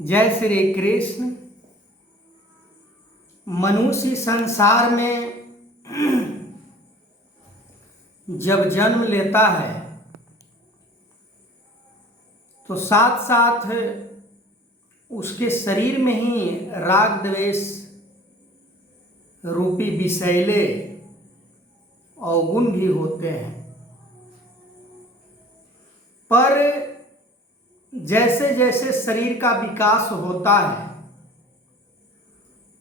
जय श्री कृष्ण। मनुष्य संसार में जब जन्म लेता है तो साथ साथ उसके शरीर में ही राग द्वेष रूपी विषैले अवगुण भी होते हैं। पर जैसे जैसे शरीर का विकास होता है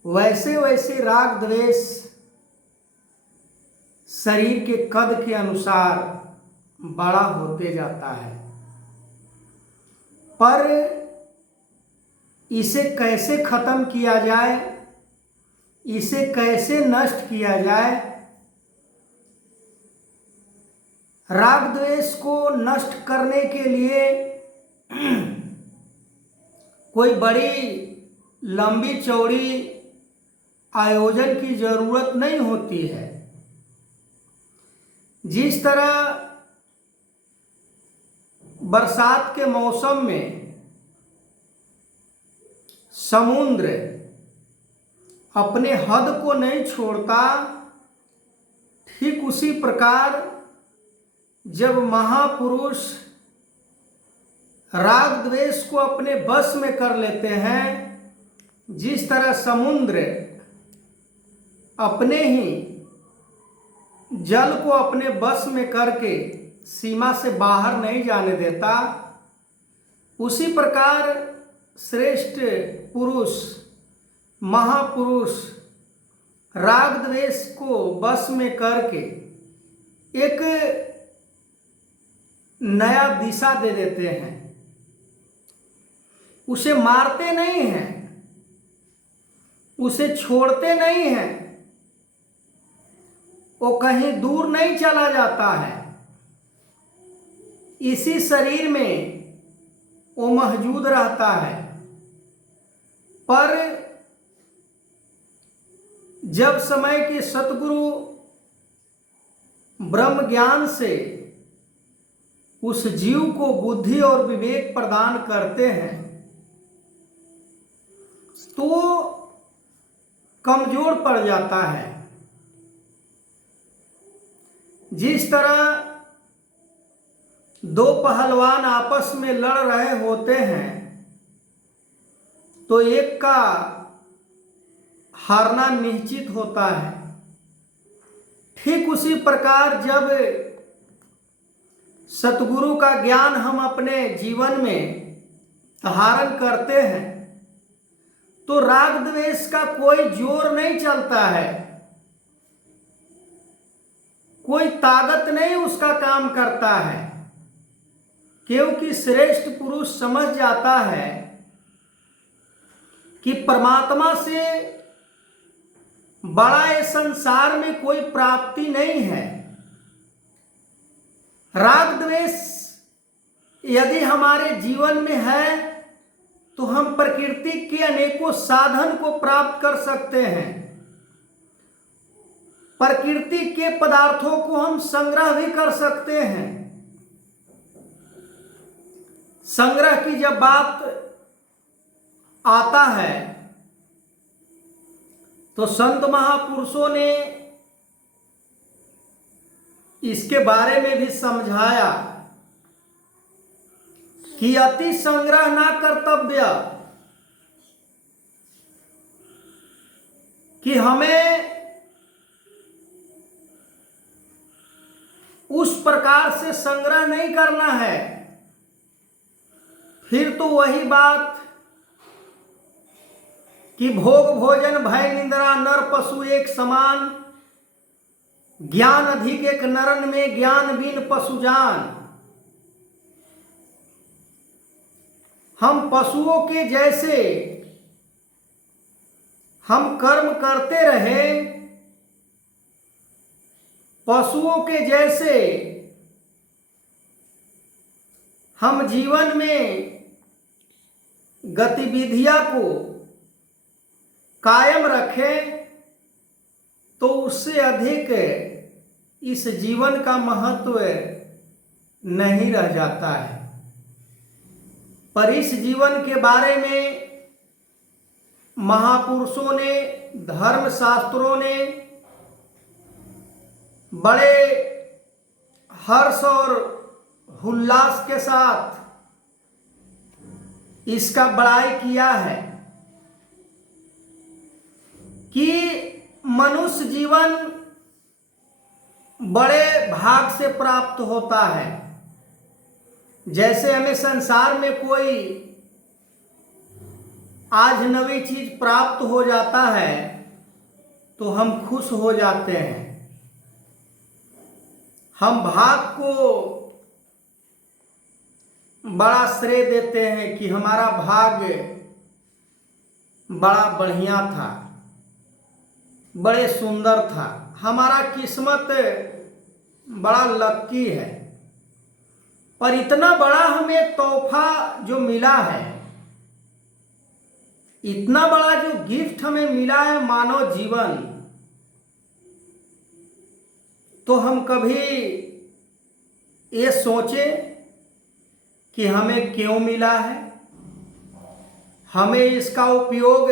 वैसे वैसे राग द्वेष शरीर के कद के अनुसार बड़ा होते जाता है। पर इसे कैसे खत्म किया जाए, इसे कैसे नष्ट किया जाए, राग द्वेष को नष्ट करने के लिए कोई बड़ी लंबी चौड़ी आयोजन की जरूरत नहीं होती है। जिस तरह बरसात के मौसम में समुद्र अपने हद को नहीं छोड़ता, ठीक उसी प्रकार जब महापुरुष राग द्वेष को अपने बस में कर लेते हैं, जिस तरह समुद्र अपने ही जल को अपने बस में करके सीमा से बाहर नहीं जाने देता, उसी प्रकार श्रेष्ठ पुरुष महापुरुष राग द्वेष को बस में करके एक नया दिशा दे देते हैं। उसे मारते नहीं हैं, उसे छोड़ते नहीं हैं, वो कहीं दूर नहीं चला जाता है, इसी शरीर में वो मौजूद रहता है। पर जब समय के सतगुरु ब्रह्म ज्ञान से उस जीव को बुद्धि और विवेक प्रदान करते हैं तो कमजोर पड़ जाता है। जिस तरह दो पहलवान आपस में लड़ रहे होते हैं तो एक का हारना निश्चित होता है, ठीक उसी प्रकार जब सतगुरु का ज्ञान हम अपने जीवन में धारण करते हैं तो राग द्वेष का कोई जोर नहीं चलता है, कोई ताकत नहीं उसका काम करता है, क्योंकि श्रेष्ठ पुरुष समझ जाता है कि परमात्मा से बड़ा इस संसार में कोई प्राप्ति नहीं है। राग द्वेष यदि हमारे जीवन में है तो हम प्रकृति के अनेकों साधन को प्राप्त कर सकते हैं, प्रकृति के पदार्थों को हम संग्रह भी कर सकते हैं। संग्रह की जब बात आता है तो संत महापुरुषों ने इसके बारे में भी समझाया कि अति संग्रह ना कर्तव्य, कि हमें उस प्रकार से संग्रह नहीं करना है। फिर तो वही बात कि भोग भोजन भय निंद्रा नर पशु एक समान, ज्ञान अधिक एक नरन में ज्ञान बिन पशु जान। हम पशुओं के जैसे हम कर्म करते रहे, पशुओं के जैसे हम जीवन में गतिविधियां को कायम रखें तो उससे अधिक इस जीवन का महत्व नहीं रह जाता है। पर इस जीवन के बारे में महापुरुषों ने, धर्म शास्त्रों ने बड़े हर्ष और उल्लास के साथ इसका बड़ाई किया है कि मनुष्य जीवन बड़े भाग से प्राप्त होता है। जैसे हमें संसार में कोई आज नवी चीज प्राप्त हो जाता है तो हम खुश हो जाते हैं, हम भाग को बड़ा श्रेय देते हैं कि हमारा भाग्य बड़ा बढ़िया था, बड़े सुंदर था, हमारा किस्मत बड़ा लक्की है। पर इतना बड़ा हमें तोहफा जो मिला है, इतना बड़ा जो गिफ्ट हमें मिला है मानव जीवन, तो हम कभी ये सोचें कि हमें क्यों मिला है, हमें इसका उपयोग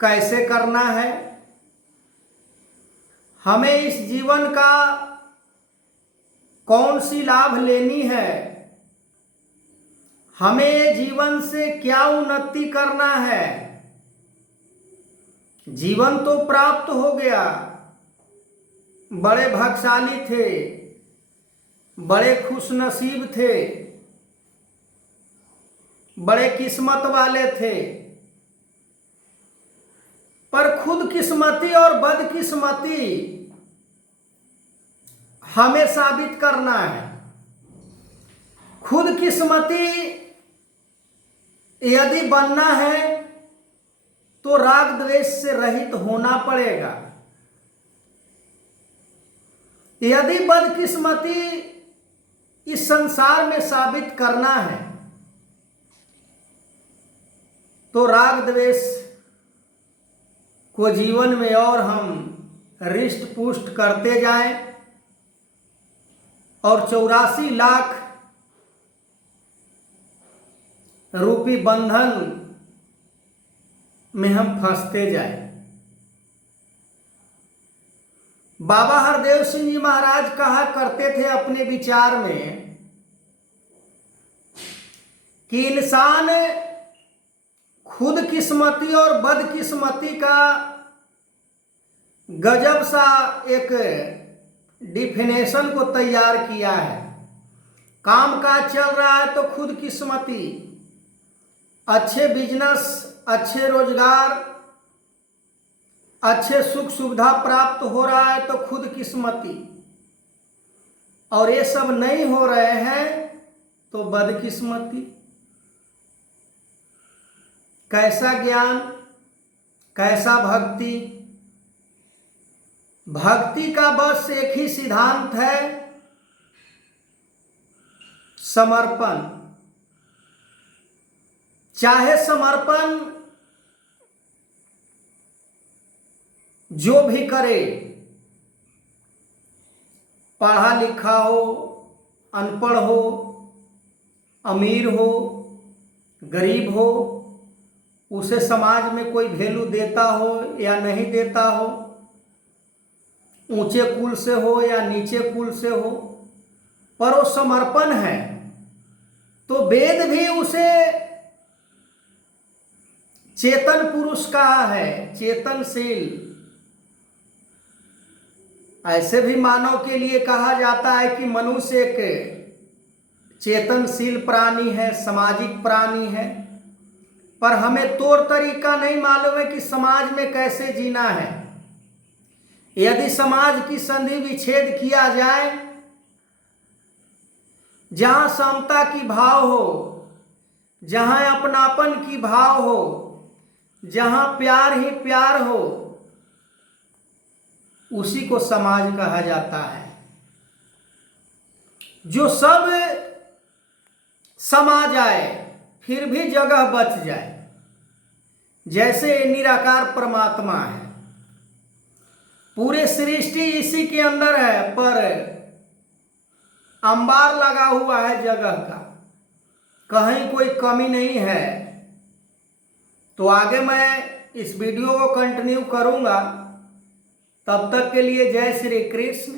कैसे करना है, हमें इस जीवन का कौन सी लाभ लेनी है, हमें जीवन से क्या उन्नति करना है। जीवन तो प्राप्त हो गया, बड़े भाग्यशाली थे, बड़े खुशनसीब थे, बड़े किस्मत वाले थे, पर खुद किस्मती और बदकिस्मती हमें साबित करना है। खुद किस्मती यदि बनना है तो राग द्वेष से रहित होना पड़ेगा। यदि बदकिस्मती इस संसार में साबित करना है तो राग द्वेष को जीवन में और हम रिष्ट पुष्ट करते जाएं और 84 लाख रूपी बंधन में हम फंसते जाएं। बाबा हरदेव सिंह जी महाराज कहा करते थे अपने विचार में कि इंसान खुद किस्मती और बदकिस्मती का गजब सा एक डिफिनेशन को तैयार किया है। काम काज चल रहा है तो खुद किस्मती, अच्छे बिजनेस, अच्छे रोजगार, अच्छे सुख सुविधा प्राप्त हो रहा है तो खुद किस्मती, और ये सब नहीं हो रहे हैं तो बदकिस्मती। कैसा ज्ञान, कैसा भक्ति। भक्ति का बस एक ही सिद्धांत है, समर्पण। चाहे समर्पण जो भी करे, पढ़ा लिखा हो, अनपढ़ हो, अमीर हो, गरीब हो, उसे समाज में कोई वैल्यू देता हो या नहीं देता हो, ऊंचे कुल से हो या नीचे कुल से हो, पर वो समर्पण है। तो वेद भी उसे चेतन पुरुष कहा है, चेतनशील। ऐसे भी मानव के लिए कहा जाता है कि मनुष्य एक चेतनशील प्राणी है, सामाजिक प्राणी है, पर हमें तौर तरीका नहीं मालूम है कि समाज में कैसे जीना है। यदि समाज की संधि विच्छेद किया जाए, जहां समता की भाव हो, जहां अपनापन की भाव हो, जहां प्यार ही प्यार हो, उसी को समाज कहा जाता है। जो सब समा जाए फिर भी जगह बच जाए, जैसे निराकार परमात्मा है, पूरे सृष्टि इसी के अंदर है, पर अंबार लगा हुआ है जगह का, कहीं कोई कमी नहीं है। तो आगे मैं इस वीडियो को कंटिन्यू करूँगा। तब तक के लिए जय श्री कृष्ण।